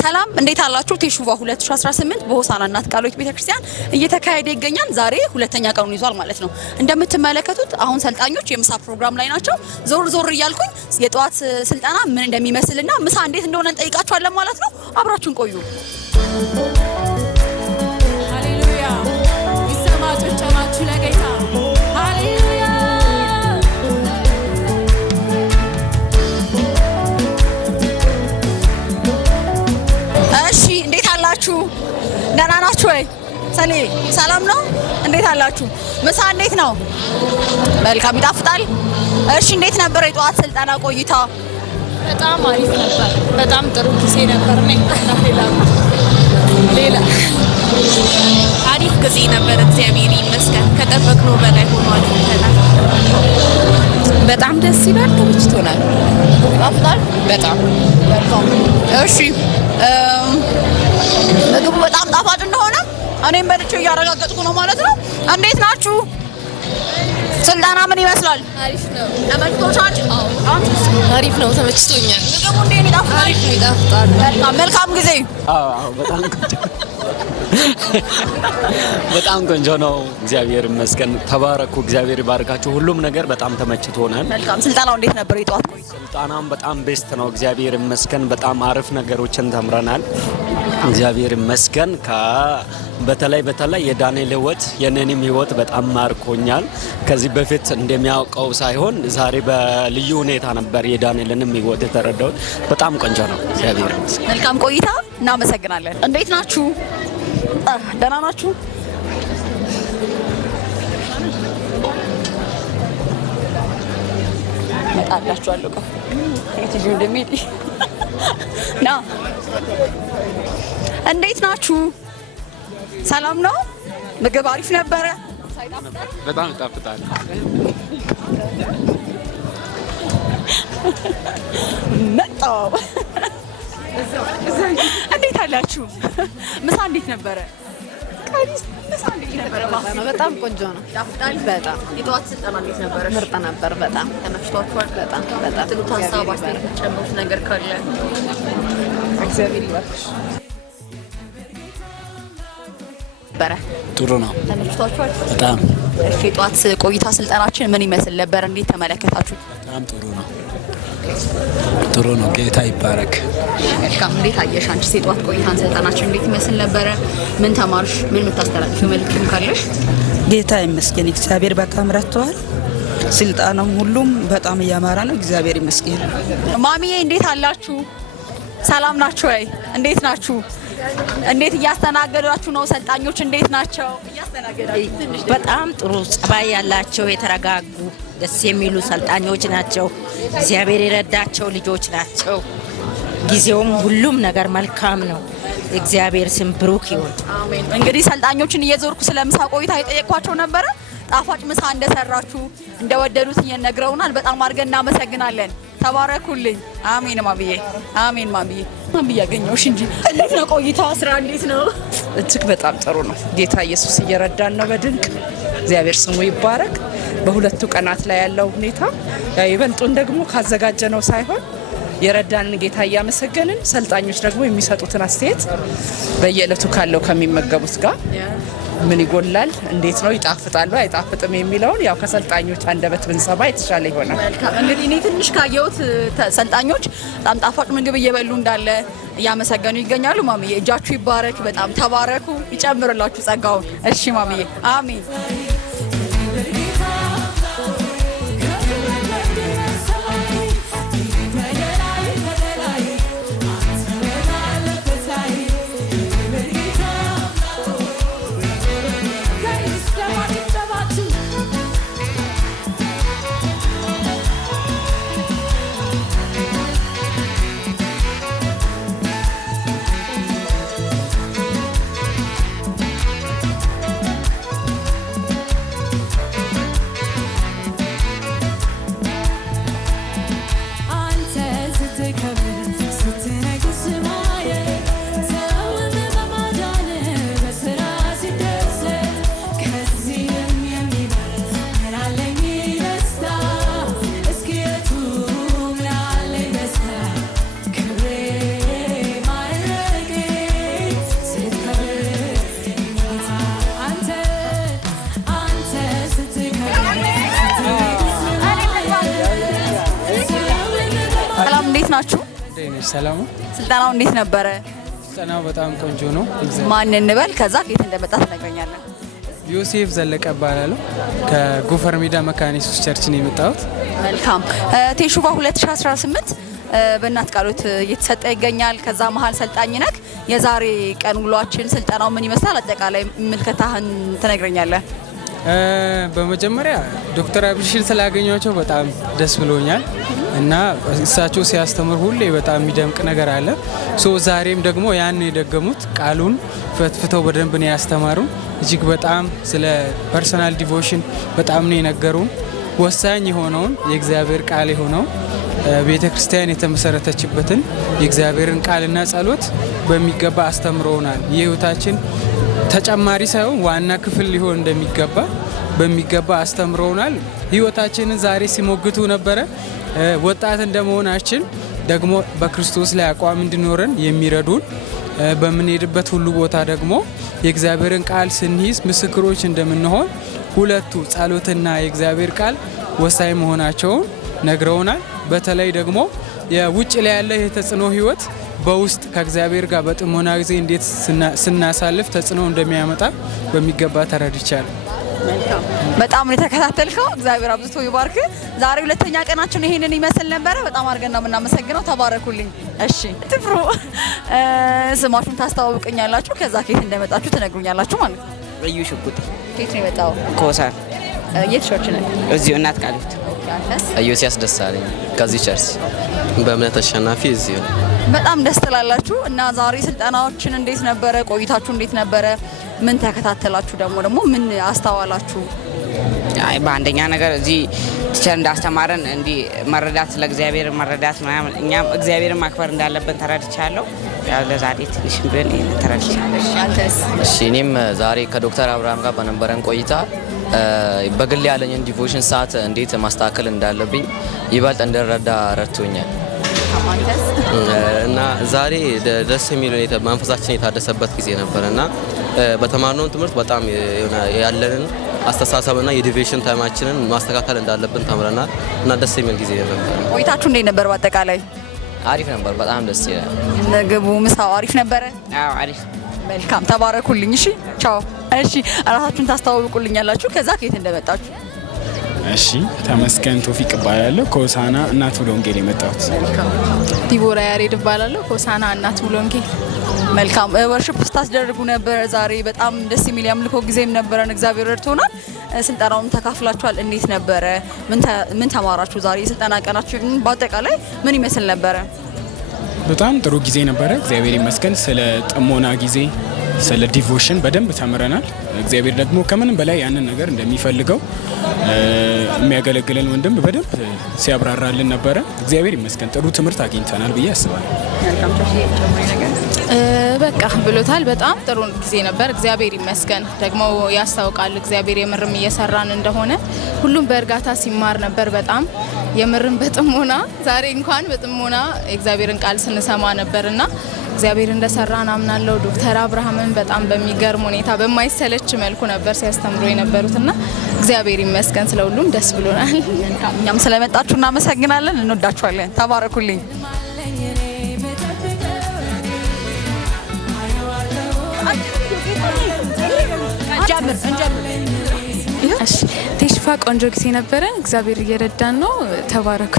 ሰላም እንዴት አላችሁ? ቴሹቫ 2018 በሆሳና እናት ቃለ ሕይወት ቤተክርስቲያን እየተካሄደ ይገኛል። ዛሬ ሁለተኛ ቀኑን ይዟል ማለት ነው። እንደምትመለከቱት አሁን ሰልጣኞች የምሳ ፕሮግራም ላይ ናቸው። ዞር ዞር እያልኩኝ የጧት ስልጠና ምን እንደሚመስልና ምሳ እንዴት እንደሆነ እንጠይቃቸዋለን ማለት ነው። አብራችሁን ቆዩ። ሃሌሉያ! ይሰማ ጭብጨባችሁ ለጌታ። ሃሌሉያ! እሺ እንዴት አላችሁ? ደህና ናችሁ ወይ? ሰሌ ሰላም ነው? እንዴት አላችሁ? ምሳ እንዴት ነው? መልካም ይጣፍጣል? እሺ እንዴት ነበር የጧት ስልጠና ቆይታ? በጣም አሪፍ ነበር። በጣም ጥሩ ጊዜ ነበር። ሌላ አሪፍ ጊዜ ነበር። እግዚአብሔር ይመስገን። ከጠበቅነው በላይ ሆኗል። በጣም ደስ ይላል። ተመችቶናል። ይጣፍጣል? በጣም መልካም። እሺ ምግቡ በጣም ጣፋጭ እንደሆነ እኔም በልቼው እያረጋገጥኩ ነው ማለት ነው። እንዴት ናችሁ? ስልጠና ምን ይመስላል? አሪፍ ነው። ተመችቶሻል? አሪፍ ነው። ተመችቶኛል። ምግቡ እንዴት ይጣፍጣል? አሪፍ ነው። ይጣፍጣል። መልካም ጊዜ። በጣም ቆንጆ ነው። እግዚአብሔር ይመስገን። ተባረኩ። እግዚአብሔር ይባርካችሁ። ሁሉም ነገር በጣም ተመችቶናል። መልካም። ስልጠናው እንዴት ነበር? የጧት ቆይታ ስልጠናም በጣም ቤስት ነው። እግዚአብሔር ይመስገን። በጣም አሪፍ ነገሮችን ተምረናል። እግዚአብሔር ይመስገን። በተለይ የዳንኤል ህይወት የኔንም ህይወት በጣም ማርኮኛል። ከዚህ በፊት እንደሚያውቀው ሳይሆን ዛሬ በልዩ ሁኔታ ነበር የዳንኤልንም ህይወት የተረዳሁት። በጣም ቆንጆ ነው። እግዚአብሔር ይመስገን። መልካም ቆይታ። እናመሰግናለን። እንዴት ናችሁ? ደህና ናችሁ? መጣላችኋለሁ። ከየትጁ እንደሚሄድ ና። እንዴት ናችሁ? ሰላም ነው? ምግብ አሪፍ ነበረ? በጣም ይጣፍጣል። መጣው። እንዴት አላችሁ? ምሳ እንዴት ነበረ? ምሳ እንዴት ነበረ? በጣም ቆንጆ ነው። ያፍጣል። በጣም የጠዋት ስልጠና እንዴት ነበረ? ምርጥ ነበር። በጣም ተመችቷችኋል? በጣም ትሉት ሀሳብ አስተያየት የምትጨምሩት ነገር ካለ እግዚአብሔር ይባርክሽ። ነበረ? ጥሩ ነው። ተመችቷችኋል? በጣም እሺ። የጠዋት ቆይታ ስልጠናችን ምን ይመስል ነበር? እንዴት ተመለከታችሁት? በጣም ጥሩ ነው። ጌታ ይባረክ። መልካም። እንዴት አየሽ አንቺ የጠዋት ቆይታን ስልጠናችን እንዴት ይመስል ነበረ? ምን ተማርሽ? ምን የምታስተላልፊው መልዕክትም ካለሽ? ጌታ ይመስገን። እግዚአብሔር በጣም ረድቷል። ስልጣናም ሁሉም በጣም እያማረ ነው። እግዚአብሔር ይመስገን። ማሚዬ እንዴት አላችሁ? ሰላም ናችሁ ወይ? እንዴት ናችሁ? እንዴት እያስተናገዳችሁ ነው? ሰልጣኞች እንዴት ናቸው? እያስተናገዳችሁ በጣም ጥሩ ጸባይ ያላቸው የተረጋጉ ደስ የሚሉ ሰልጣኞች ናቸው። እግዚአብሔር የረዳቸው ልጆች ናቸው። ጊዜውም ሁሉም ነገር መልካም ነው። እግዚአብሔር ስም ብሩክ ይሁን። አሜን። እንግዲህ ሰልጣኞችን እየዞርኩ ስለምሳ ቆይታ የጠየቅኳቸው ነበረ። ጣፋጭ ምሳ እንደሰራችሁ እንደወደዱት እየነግረውናል። በጣም አድርገን እናመሰግናለን። ተባረኩልኝ። አሜን ማብዬ። አሜን ማብዬ። ማብዬ ያገኘውሽ እንጂ እንዴት ነው ቆይታ? ስራ እንዴት ነው? እጅግ በጣም ጥሩ ነው። ጌታ ኢየሱስ እየረዳን ነው በድንቅ እግዚአብሔር ስሙ ይባረክ። በሁለቱ ቀናት ላይ ያለው ሁኔታ ይበልጡን ደግሞ ካዘጋጀነው ሳይሆን የረዳንን ጌታ እያመሰገንን ሰልጣኞች ደግሞ የሚሰጡትን አስተያየት በየዕለቱ ካለው ከሚመገቡት ጋር ምን ይጎላል፣ እንዴት ነው ይጣፍጣሉ አይጣፍጥም የሚለውን ያው ከሰልጣኞች አንደበት ብንሰማ የተሻለ ይሆናል። እንግዲህ እኔ ትንሽ ካየሁት ሰልጣኞች በጣም ጣፋጭ ምግብ እየበሉ እንዳለ እያመሰገኑ ይገኛሉ። ማሚዬ እጃችሁ ይባረክ። በጣም ተባረኩ። ይጨምርላችሁ ጸጋውን። እሺ ማሚዬ። አሜን። ነሽ? ሰላም ነው። ስልጠናው እንዴት ነበረ? ስልጠናው በጣም ቆንጆ ነው። ማን እንበል? ከዛ ከየት እንደመጣ ትነግረኛለህ? ዮሴፍ ዘለቀ እባላለሁ። ከጎፈር ሜዳ መካነ ኢየሱስ ቸርች ነው የመጣሁት። መልካም። ቴሹቫ 2018 በእናት ቃሎት እየተሰጠ ይገኛል። ከዛ መሀል ሰልጣኝ ነህ። የዛሬ ቀን ውሏችን ስልጠናው ምን ይመስላል? አጠቃላይ ምልከታህን ትነግረኛለህ? በመጀመሪያ ዶክተር አብርሽን ስላገኟቸው በጣም ደስ ብሎኛል እና እሳቸው ሲያስተምር ሁሌ በጣም የሚደምቅ ነገር አለ። ዛሬም ደግሞ ያን የደገሙት ቃሉን ፈትፍተው በደንብ ነው ያስተማሩን። እጅግ በጣም ስለ ፐርሰናል ዲቮሽን በጣም ነው የነገሩን። ወሳኝ የሆነውን የእግዚአብሔር ቃል የሆነው ቤተ ክርስቲያን የተመሰረተችበትን የእግዚአብሔርን ቃልና ጸሎት በሚገባ አስተምረውናል። የህይወታችን ተጨማሪ ሳይሆን ዋና ክፍል ሊሆን እንደሚገባ በሚገባ አስተምረውናል። ህይወታችንን ዛሬ ሲሞግቱ ነበረ። ወጣት እንደመሆናችን ደግሞ በክርስቶስ ላይ አቋም እንዲኖረን የሚረዱን በምንሄድበት ሁሉ ቦታ ደግሞ የእግዚአብሔርን ቃል ስንይዝ ምስክሮች እንደምንሆን ሁለቱ ጸሎትና የእግዚአብሔር ቃል ወሳኝ መሆናቸውን ነግረውናል። በተለይ ደግሞ የውጭ ላይ ያለ የተጽዕኖ ህይወት በውስጥ ከእግዚአብሔር ጋር በጥሞና ጊዜ እንዴት ስናሳልፍ ተጽዕኖ እንደሚያመጣ በሚገባ ተረድቻለሁ። በጣም ነው የተከታተልከው። እግዚአብሔር አብዝቶ ይባርክ። ዛሬ ሁለተኛ ቀናችን ይሄንን ይመስል ነበረ። በጣም አድርገን ነው የምናመሰግነው። ተባረኩልኝ። እሺ ትፍሩ ስማችሁን ታስተዋውቁኛላችሁ፣ ከዛ ከየት እንደመጣችሁ ትነግሩኛላችሁ ማለት ነው። እዩ ሽጉጥ። ከየት ነው የመጣው? ኮሳን። የት ቸርች ነው? እዚሁ እናት ቃሉት። ኢዮስያስ ደሳለኝ ከዚህ ቸርች። በእምነት አሸናፊ እዚሁ። በጣም ደስ ትላላችሁ። እና ዛሬ ስልጠናዎችን እንዴት ነበረ? ቆይታችሁ እንዴት ነበረ? ምን ተከታተላችሁ? ደግሞ ምን አስተዋላችሁ? አይ በአንደኛ ነገር እዚህ ቲቸር እንዳስተማረን እንዲህ መረዳት ስለ እግዚአብሔር መረዳት ምናምን እኛም እግዚአብሔርን ማክበር እንዳለብን ተረድቻለሁ። ያው ለዛሬ ትንሽ ቢሆን ተረድቻለሁ። እሺ እኔም ዛሬ ከዶክተር አብርሃም ጋር በነበረን ቆይታ በግል ያለኝን ዲቮሽን ሰዓት እንዴት ማስተካከል እንዳለብኝ ይበልጥ እንድረዳ ረድቶኛል። እና ዛሬ ደስ የሚል ሁኔታ መንፈሳችን የታደሰበት ጊዜ ነበርና በተማርነው ትምህርት በጣም ያለንን አስተሳሰብና የዲቪዥን ታይማችንን ማስተካከል እንዳለብን ተምረናል እና ደስ የሚል ጊዜ ነበር። ቆይታችሁ እንዴት ነበር? በአጠቃላይ አሪፍ ነበር። በጣም ደስ ይላል። ምግቡ፣ ምሳው አሪፍ ነበረ? አዎ አሪፍ። መልካም ተባረኩልኝ። እሺ ቻው። እሺ ራሳችሁን ታስተዋውቁልኛላችሁ፣ ከዛ ከየት እንደመጣችሁ? እሺ ተመስገን ቶፊቅ እባላለሁ። ከሆሳና እናት ሙሉ ወንጌል የመጣሁት። ዲቦራ ያሬድ እባላለሁ። ከሆሳና እናት ሙሉ ወንጌል። መልካም ወርሺፕ ስታስደርጉ ነበር ዛሬ። በጣም ደስ የሚል ያምልኮ ጊዜም ነበረን። እግዚአብሔር ረድቶናል። ስልጠናውን ተካፍላችኋል። እንዴት ነበረ? ምን ተማራችሁ? ዛሬ የስልጠና ቀናችሁ በአጠቃላይ ምን ይመስል ነበረ? በጣም ጥሩ ጊዜ ነበረ። እግዚአብሔር ይመስገን። ስለ ጥሞና ጊዜ፣ ስለ ዲቮሽን በደንብ ተምረናል። እግዚአብሔር ደግሞ ከምንም በላይ ያንን ነገር እንደሚፈልገው የሚያገለግለን ወንድም በደንብ ሲያብራራልን ነበረ። እግዚአብሔር ይመስገን ጥሩ ትምህርት አግኝተናል ብዬ አስባለሁ። በቃ ብሎታል። በጣም ጥሩ ጊዜ ነበር። እግዚአብሔር ይመስገን። ደግሞ ያስታውቃል እግዚአብሔር የምርም እየሰራን እንደሆነ። ሁሉም በእርጋታ ሲማር ነበር። በጣም የምርም በጥሞና ዛሬ እንኳን በጥሞና የእግዚአብሔርን ቃል ስንሰማ ነበርና እግዚአብሔር እንደሰራን አምናለሁ። ዶክተር አብርሃምን በጣም በሚገርም ሁኔታ በማይሰለች መልኩ ነበር ሲያስተምሩ የነበሩትና እግዚአብሔር ይመስገን። ስለሁሉም ደስ ብሎናል። እኛም ስለመጣችሁ እናመሰግናለን። እንወዳችኋለን። ተባረኩልኝ። ቴሽፋ ቆንጆ ጊዜ ነበረን። እግዚአብሔር እየረዳን ነው። ተባረኩ።